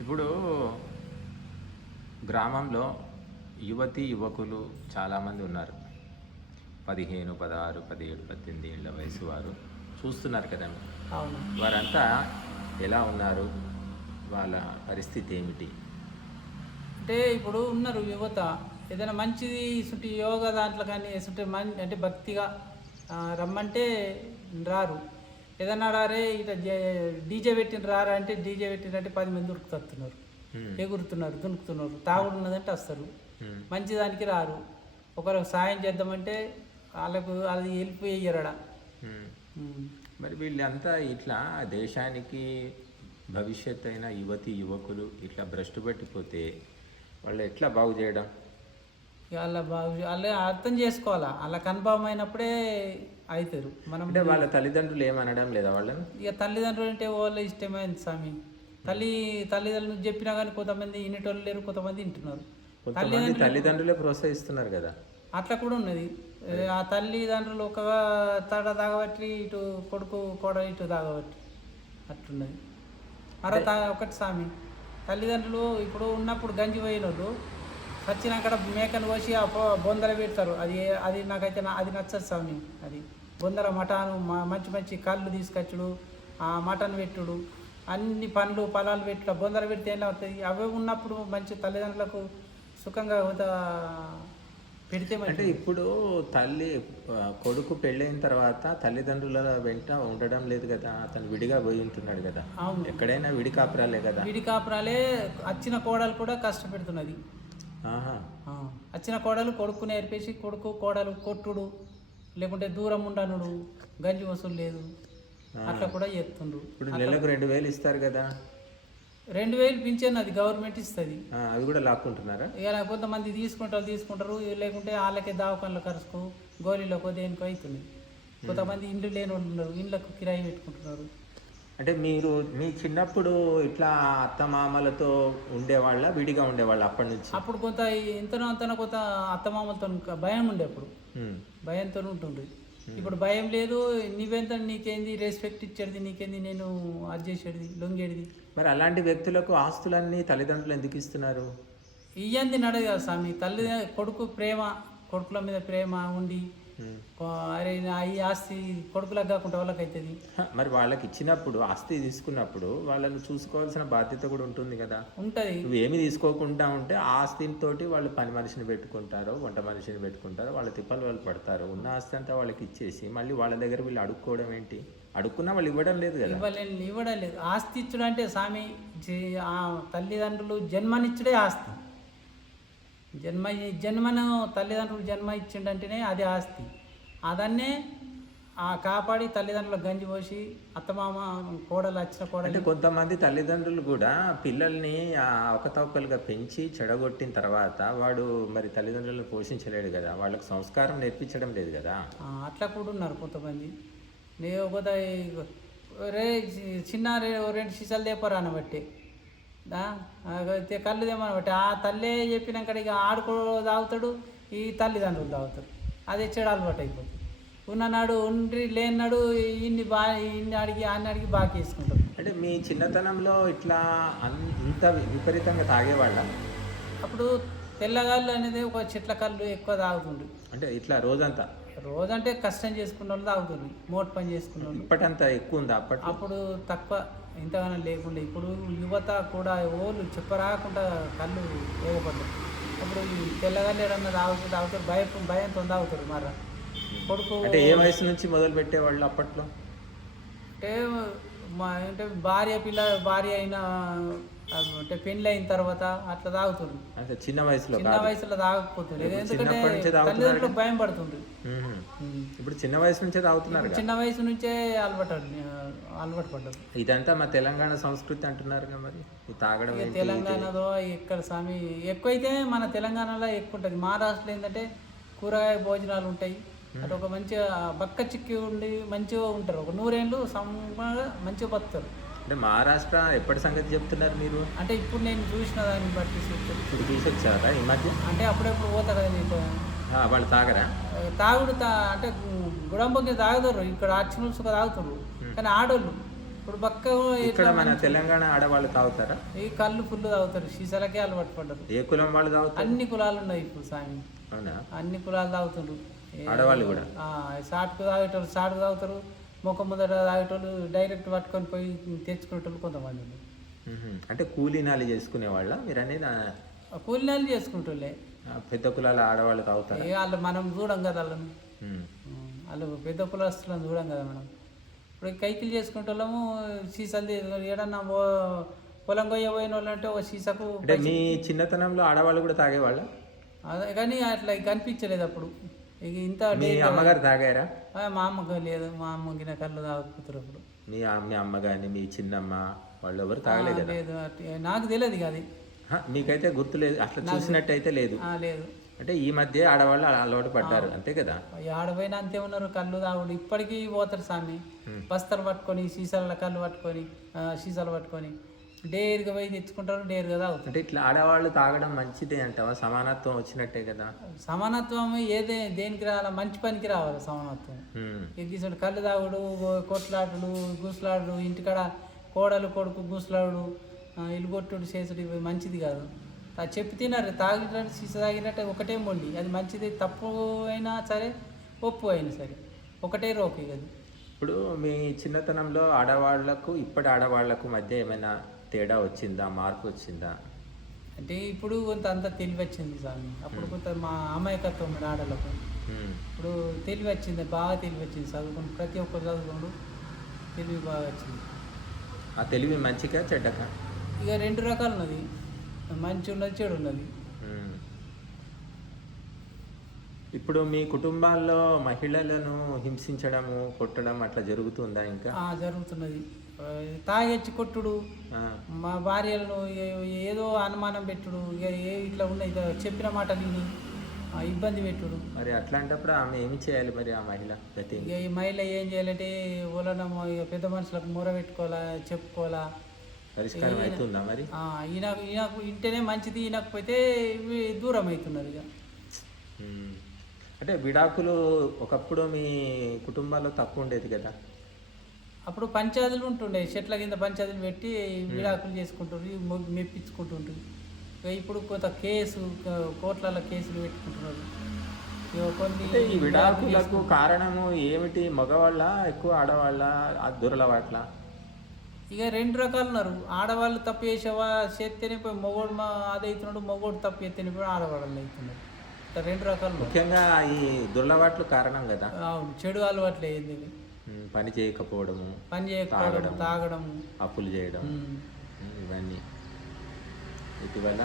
ఇప్పుడు గ్రామంలో యువతి యువకులు చాలామంది ఉన్నారు. పదిహేను పదహారు పదిహేడు పద్దెనిమిది ఏళ్ళ వయసు వారు చూస్తున్నారు కదా. అవును. వారంతా ఎలా ఉన్నారు? వాళ్ళ పరిస్థితి ఏమిటి? అంటే ఇప్పుడు ఉన్నారు యువత. ఏదైనా మంచిది ఇసుంటి యోగా దాంట్లో కానీ ఇసుంటి మం అంటే భక్తిగా రమ్మంటే రారు. ఏదన్నా రారే ఇట్లా డీజే పెట్టిన రారా అంటే డీజే పెట్టినంటే పది మంది ఉరుకుతున్నారు. ఎగురుతున్నారు దునుకుతున్నారు తాగుడు ఉన్నదంటే వస్తారు. మంచి దానికి రారు. ఒకరికి సాయం చేద్దామంటే వాళ్ళకు అది హ్మ్. మరి వీళ్ళంతా ఇట్లా దేశానికి భవిష్యత్ అయిన యువతి యువకులు ఇట్లా భ్రష్టు పట్టిపోతే వాళ్ళు ఎట్లా బాగు చేయడం? వాళ్ళ బాగు వాళ్ళ అర్థం చేసుకోవాలా? వాళ్ళకి అనుభవం అయినప్పుడే అవుతారు మనం అంటే వాళ్ళ తల్లిదండ్రులు ఏమనడం లేదా వాళ్ళని? ఇక తల్లిదండ్రులు అంటే వాళ్ళ ఇష్టమైంది స్వామి. తల్లి తల్లిదండ్రులు చెప్పినా కానీ కొంతమంది ఇన్నిటోళ్ళు లేరు కొంతమంది వింటున్నారు. కొంతమంది తల్లిదండ్రులే ప్రోత్సహిస్తున్నారు కదా? అట్లా కూడా ఉన్నది. ఆ తల్లిదండ్రులు ఒక తడ తాగబట్టి ఇటు కొడుకు కోడ ఇటు తాగబట్టి అట్లున్నది. తా ఒకటి స్వామి. తల్లిదండ్రులు ఇప్పుడు ఉన్నప్పుడు గంజి పోయిన వాళ్ళు వచ్చినాక మేకను కోసి ఆ పొ- బొందర పెడతారు. అది అది నాకైతే అది నచ్చదు స్వామి. అది బొందర మటాను మంచి మంచి కళ్ళు తీసుకొచ్చుడు ఆ మటన్ పెట్టుడు అన్ని పండ్లు పొలాలు పెట్టుడు. బొందర పెడితే ఏం అవుతుంది అవే ఉన్నప్పుడు మంచి తల్లిదండ్రులకు సుఖంగా పెడితే అంటే ఇప్పుడు తల్లి కొడుకు పెళ్ళైన తర్వాత తల్లిదండ్రుల వెంట ఉండడం లేదు కదా. అతను విడిగా పోయి ఉంటున్నాడు కదా. అవును. ఎక్కడైనా విడి కాపురాలే కదా. విడి కాపురాలే వచ్చిన కోడలు కూడా కష్టపెడుతున్నది. వచ్చిన కోడలు కొడుకు నేర్పేసి కొడుకు కోడలు కొట్టుడు లేకుంటే దూరం ఉండనుడు గంజి వసూలు లేదు. అట్లా కూడా చేస్తుండ్రు. ఇప్పుడు నెలకు రెండు వేలు ఇస్తారు కదా. రెండు వేలు పింఛన్ అది గవర్నమెంట్ ఇస్తుంది. అవి కూడా లాక్కుంటున్నారా? ఇక కొంతమంది తీసుకుంటారు తీసుకుంటారు లేకుంటే వాళ్ళకే దావకాన్ల ఖర్చుకు గోళీలకో దేనికో అవుతుంది. కొంతమంది ఇండ్లు లేని వాళ్ళు ఉన్నారు ఇండ్లకు కిరాయి పెట్టుకుంటున్నారు. అంటే మీరు మీ చిన్నప్పుడు ఇట్లా అత్తమామలతో ఉండేవాళ్ళ విడిగా ఉండేవాళ్ళ అప్పటి నుంచి? అప్పుడు కొంత ఇంతనో అంతనో కొంత అత్తమామలతో భయం ఉండే అప్పుడు. భయంతో ఉంటుండ్రి ఇప్పుడు భయం లేదు నువ్వెంత నీకేంది రెస్పెక్ట్ ఇచ్చేది నీకేంది నేను అది చేసేది లొంగేది? మరి అలాంటి వ్యక్తులకు ఆస్తులన్నీ తల్లిదండ్రులు ఎందుకు ఇస్తున్నారు? ఇయ్యంది నడదు కదా స్వామి. తల్లి కొడుకు ప్రేమ కొడుకుల మీద ప్రేమ ఉండి అరే నా ఈ ఆస్తి కొడుకులకు కాకుండా వాళ్ళకి అవుతుంది మరి వాళ్ళకి ఇచ్చినప్పుడు ఆస్తి తీసుకున్నప్పుడు వాళ్ళని చూసుకోవాల్సిన బాధ్యత కూడా ఉంటుంది కదా. ఉంటుంది. నువ్వు ఏమి తీసుకోకుండా ఉంటే ఆ ఆస్తితోటి వాళ్ళు పని మనిషిని పెట్టుకుంటారు వంట మనిషిని పెట్టుకుంటారు వాళ్ళ తిప్పలు వాళ్ళు పడతారు. ఉన్న ఆస్తి అంతా వాళ్ళకి ఇచ్చేసి మళ్ళీ వాళ్ళ దగ్గర వీళ్ళు అడుక్కోవడం ఏంటి? అడుక్కున్నా వాళ్ళు ఇవ్వడం లేదు కదా. ఇవ్వలేని ఇవ్వడం లేదు. ఆస్తి ఇచ్చుడు అంటే స్వామి తల్లిదండ్రులు జన్మనిచ్చుడే ఆస్తి. జన్మ జన్మను తల్లిదండ్రులు జన్మ ఇచ్చిండంటేనే అది ఆస్తి. అదన్నే ఆ కాపాడి తల్లిదండ్రులకు గంజి పోసి అత్తమామ కోడలు వచ్చిన అంటే కోడలు కొంతమంది తల్లిదండ్రులు కూడా పిల్లల్ని అవకతవకలుగా పెంచి చెడగొట్టిన తర్వాత వాడు మరి తల్లిదండ్రులను పోషించలేడు కదా వాళ్ళకి సంస్కారం నేర్పించడం లేదు కదా. అట్లా కూడా ఉన్నారు కొంతమంది. నేను కొంత రే చిన్న రే రెండు సీసాలు తేపరా అనబట్టి కళ్ళు తెమ్మనబట్టి ఆ తల్లే చెప్పినాక ఇక ఆడుకో తాగుతాడు ఈ తల్లిదండ్రులు తాగుతారు అది చెడు అలవాటు అయిపోతుంది. ఉన్ననాడు ఉండ్రి లేనాడు ఇన్ని బా ఇన్ని అడిగి అన్ని అడిగి బాకీ వేసుకుంటారు. అంటే మీ చిన్నతనంలో ఇట్లా అన్- ఇంత విపరీతంగా తాగేవాళ్ళ? అప్పుడు తెల్లగాళ్ళు అనేది ఒక చెట్ల కళ్ళు ఎక్కువ తాగుతుండ్రు. అంటే ఇట్లా రోజంతా? రోజంటే కష్టం చేసుకున్న వాళ్ళు తాగుతుండ్రు మోటు పని చేసుకున్న వాళ్ళు ఇప్పటంతా ఎక్కువ ఉందా అప్పట్లో? అప్పుడు తక్కువ ఇంతగానో లేకుండా. ఇప్పుడు యువత కూడా ఓళ్ళు చెప్పరాకుండా కళ్ళు వేగపడ్డారు అప్పుడు ఈ తెల్లగల్లు ఏడన్నా తాగుతూ తాగుతారు. భయం భయంతో తాగుతారు మర్ర కొడుకు అంటే ఏ వయసు నుంచి మొదలు పెట్టేవాళ్ళు అప్పట్లో? అంటే మా అంటే భార్య పిల్ల భార్య అయిన అంటే పెళ్ళి అయిన తర్వాత అట్లా తాగుతుంది. అంటే చిన్న వయసులో చిన్న వయసులో తాగకపోతుంది. ఎందుకంటే తల్లిదండ్రులకు భయం పడుతుంది. ఇప్పుడు చిన్న వయసు నుంచే తాగుతున్నారు. చిన్న వయసు నుంచే అలవాటు అలవాటు పడ్డారు. ఇదంతా మా తెలంగాణ సంస్కృతి అంటున్నారు మరి. తాగడం? తెలంగాణలో ఇక్కడ స్వామి ఎక్కువైతే మన తెలంగాణలో ఎక్కువ ఉంటుంది. మహారాష్ట్రలో ఏంటంటే కూరగాయ భోజనాలు ఉంటాయి. అటు ఒక మంచిగా బక్క చిక్కి ఉండి మంచిగా ఉంటారు. ఒక నూరేళ్ళు సమంగా మంచిగా బతుకుతారు. అంటే మహారాష్ట్ర ఎప్పటి సంగతి చెప్తున్నారు మీరు? అంటే ఇప్పుడు నేను చూసిన దాన్ని బట్టి ఇప్పుడు చూసొచ్చారా ఈ మధ్య? అంటే అప్పుడప్పుడు పోతా కదా ఆ, వాళ్ళు తాగరా? తాగుడు తా అంటే గుడంబకి తాగుతారు. ఇక్కడ ఆర్చినల్స్ తాగుతారు కానీ ఆడోళ్ళు ఇప్పుడు పక్క ఇక్కడ మన తెలంగాణ ఆడవాళ్ళు తాగుతారా? ఈ కళ్ళు ఫుల్ తాగుతారు. సీసాలకే అలవాటు పడ్డారు. ఏ కులం వాళ్ళు తాగుతారు? అన్ని కులాలు ఉన్నాయి ఇప్పుడు సామి. అవునా? అన్ని కులాలు తాగుతుండ్రు. ఆడవాళ్ళు కూడా. ఆ, షార్ట్కు తాగేటోళ్ళు షార్ట్కు తాగుతారు ముఖం ముందర తాగేటోళ్ళు డైరెక్ట్ పట్టుకొని పోయి తెచ్చుకునేటోళ్ళు కొంతమంది. అంటే కూలీనాలు చేసుకునే వాళ్ళ మీరు అనేది కూలినాలు చేసుకుంటోళ్ళే. ఆ పెద్ద కులాల ఆడవాళ్ళు తాగుతారా? వాళ్ళు మనం చూడం కదా వాళ్ళని. వాళ్ళు పెద్ద కులస్తులను చూడం కదా మనం. ఇప్పుడు కైకిలు చేసుకుంటోళ్ళము సీసాలు తీసుకొని ఏడన్నా పొలం కొయ్య పోయిన వాళ్ళు అంటే ఒక సీసాకు అంటే మీ చిన్నతనంలో ఆడవాళ్ళు కూడా తాగేవాళ్ళ? కానీ అట్లా కనిపించలేదు అప్పుడు. ఇక ఇంత మీ. అమ్మగారు తాగారా? మా అమ్మకి లేదు. మా అమ్మ గిన కళ్ళు తాగుతున్నారు అప్పుడు. మీ మీ అమ్మ కానీ మీ చిన్నమ్మ వాళ్ళు ఎవరు తాగలే కదా? లేదు. నాకు తెలియదు అది. మీకైతే గుర్తు లేదు. అట్లా చూసినట్టయితే లేదు. లేదు. అంటే ఈ మధ్య ఆడవాళ్ళు అలా అలవాటు పడ్డారు అంతే కదా? ఆడపోయినా అంతే ఉన్నారు. కళ్ళు తాగుడు. ఇప్పటికీ పోతారు స్వామి. బస్తలు పట్టుకొని సీసాల కళ్ళు పట్టుకొని సీసాలు పట్టుకొని. డేరుగా పోయి తెచ్చుకుంటారు డేరుగా తాగుతారు. అంటే ఇట్లా ఆడవాళ్ళు తాగడం మంచిదే అంటావా? సమానత్వం వచ్చినట్టే కదా. సమానత్వం ఏదే దేనికి రావాలా? మంచి పనికి రావాలి సమానత్వం. ఎగ్గిసాడు కళ్ళు తాగుడు కొట్లాడుడు గూసులాడు ఇంటికాడ కోడలు కొడుకు గూసులాడు ఇల్లు కొట్టుడు చేసుడు ఇవి మంచిది కాదు. చెప్పి తినారు తాగినట్టు సీస తాగినట్టు ఒకటే మొండి. అది మంచిది తప్పు అయినా సరే ఒప్పు అయినా సరే. ఒకటే రోకి అది ఇప్పుడు మీ చిన్నతనంలో ఆడవాళ్ళకు ఇప్పటి ఆడవాళ్ళకు మధ్య ఏమైనా తేడా వచ్చిందా? మార్పు వచ్చిందా? అంటే ఇప్పుడు కొంత అంత తెలివి వచ్చింది స్వామి. అప్పుడు కొంత మా అమాయకత్వం ఆడలకు మ్మ్. ఇప్పుడు తెలివి వచ్చింది బాగా తెలివి వచ్చింది చదువుకుంటూ ప్రతి ఒక్కరు చదువుకుంటూ తెలివి బాగా వచ్చింది. ఆ తెలివి మంచిగా చెడ్డక? ఇక రెండు రకాలు ఉన్నది మంచి ఉన్నది చెడు ఉన్నది మ్మ్. ఇప్పుడు మీ కుటుంబాల్లో మహిళలను హింసించడము కొట్టడం అట్లా జరుగుతుందా ఇంకా? జరుగుతున్నది. తాగెచ్చి కొట్టుడు. మా భార్యలను ఏదో అనుమానం పెట్టుడు. ఏ ఇట్లా ఉన్నాయి చెప్పిన మాట విని ఇబ్బంది పెట్టుడు. మరి అట్లాంటప్పుడు ఆమె ఏమి చేయాలి మరి ఆ మహిళ ఈ మహిళ ఏం చేయాలంటే ఇక పెద్ద మనుషులకు మూర పెట్టుకోవాలా చెప్పుకోవాలా. పరిష్కారం అవుతుందా మరి? ఆ, ఈయనకు ఈయనకు ఇంటేనే మంచిది ఈయనకపోతే దూరం అవుతున్నారు ఇక. అంటే విడాకులు ఒకప్పుడు మీ కుటుంబాల్లో తక్కువ ఉండేది కదా? అప్పుడు పంచాయతీలు ఉంటుండే చెట్ల కింద పంచాయతీలు పెట్టి విడాకులు చేసుకుంటారు మొ- మెప్పించుకుంటుంటారు ఇక ఇప్పుడు కొంత కేసు క- కోర్టులలో కేసులు పెట్టుకుంటున్నారు. ఈ విడాకులకు కారణము ఏమిటి? మగవాళ్ళ ఎక్కువ ఆడవాళ్ళ ఆ దురలవాట్ల ఇక రెండు రకాలు ఉన్నారు. ఆడవాళ్ళు తప్పు చేసేవా చేస్తేనే పోయి మొగోడు మా అదవుతున్నాడు మొగోడు తప్పు చేస్తేనే పోయి ఆడవాళ్ళు అవుతున్నారు ఇట్లా రెండు రకాలు ముఖ్యంగా ఈ దుర్లవాట్లు కారణం కదా? అవును చెడు అలవాట్లు. మ్మ్. పని చేయకపోవడము పని చేయకపోవడం తాగడం అప్పులు చేయడం. ఇవన్నీ. ఇటీవల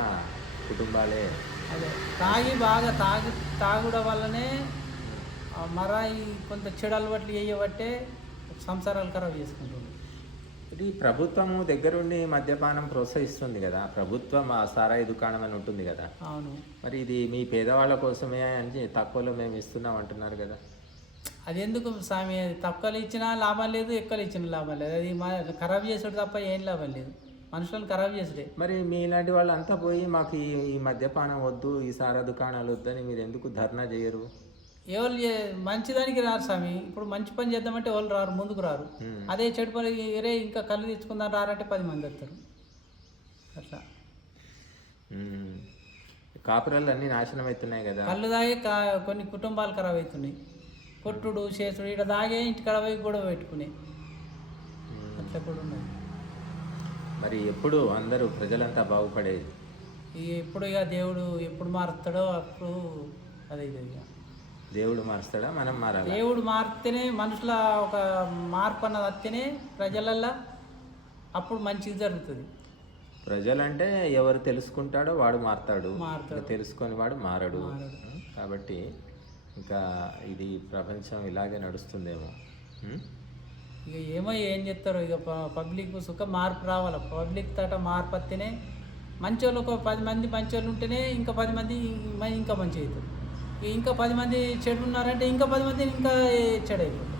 కుటుంబాలే అదే తాగి బాగా తాగి తాగుడం వల్లనే మరాయి కొంత చెడు అలవాట్లు వేయబట్టే సంసారాలు ఖరాబ్ చేసుకుంటుంది. ఇది ప్రభుత్వము దగ్గరుండి మద్యపానం ప్రోత్సహిస్తుంది కదా. ప్రభుత్వం ఆ సారాయి దుకాణం అని ఉంటుంది కదా. అవును. మరి ఇది మీ పేదవాళ్ళ కోసమే అని తక్కువలో మేము ఇస్తున్నాం అంటున్నారు కదా. అది ఎందుకు స్వామి? అది తక్కువలు ఇచ్చినా లాభం లేదు ఎక్కువలు ఇచ్చినా లాభం లేదు. అది మా ఖరాబ్ చేసుడు తప్ప ఏం లాభం లేదు. మనుషులను ఖరాబ్ చేసుడే. మరి మీలాంటి వాళ్ళు అంతా పోయి మాకు ఈ మద్యపానం వద్దు ఈ సారా దుకాణాలు వద్దని మీరు ఎందుకు ధర్నా చేయరు? ఎవరు మంచిదానికి రారు స్వామి. ఇప్పుడు మంచి పని చేద్దామంటే వాళ్ళు రారు ముందుకు రారు. అదే చెడు పని వేరే ఇంకా కళ్ళు తెచ్చుకుందాం రారంటే పది మంది వస్తారు. అట్లా. కాపురాలు అన్నీ నాశనం అవుతున్నాయి కదా. కళ్ళు తాగే కా- కొన్ని కుటుంబాలు ఖరాబ్ అవుతున్నాయి. కొట్టుడు చేసుడు ఇక్కడ తాగే ఇంటికాడ పోయి గొడవ పెట్టుకునే. అట్లా కూడా ఉన్నది. మరి ఎప్పుడు అందరూ ప్రజలంతా బాగుపడేది? ఇక ఎప్పుడు ఇక దేవుడు ఎప్పుడు మారుతాడో అప్పుడు అదే ఇక దేవుడు మారుస్తాడా? మనం మారాలి? దేవుడు మారితేనే మనుషుల ఒక మార్పు అన్నది వస్తేనే ప్రజలల్లో అప్పుడు మంచిది జరుగుతుంది. ప్రజలంటే ఎవరు తెలుసుకుంటాడో వాడు మారతాడు. తెలుసుకొని వాడు మారడు. కాబట్టి ఇంకా ఇది ప్రపంచం ఇలాగే నడుస్తుందేమో? ఇక ఏమో ఏం చెప్తారో ఇక ప- పబ్లిక్ సుఖ మార్పు రావాలి? పబ్లిక్ తట మార్పు వస్తేనే మంచి వాళ్ళు ఒక పది మంది మంచి వాళ్ళు ఉంటేనే ఇంకా పది మంది ఇంకా మంచి అవుతారు. ఇక ఇంకా పది మంది చెడు ఉన్నారంటే ఇంకా పది మంది ఇంకా చెడు అయిపోతారు.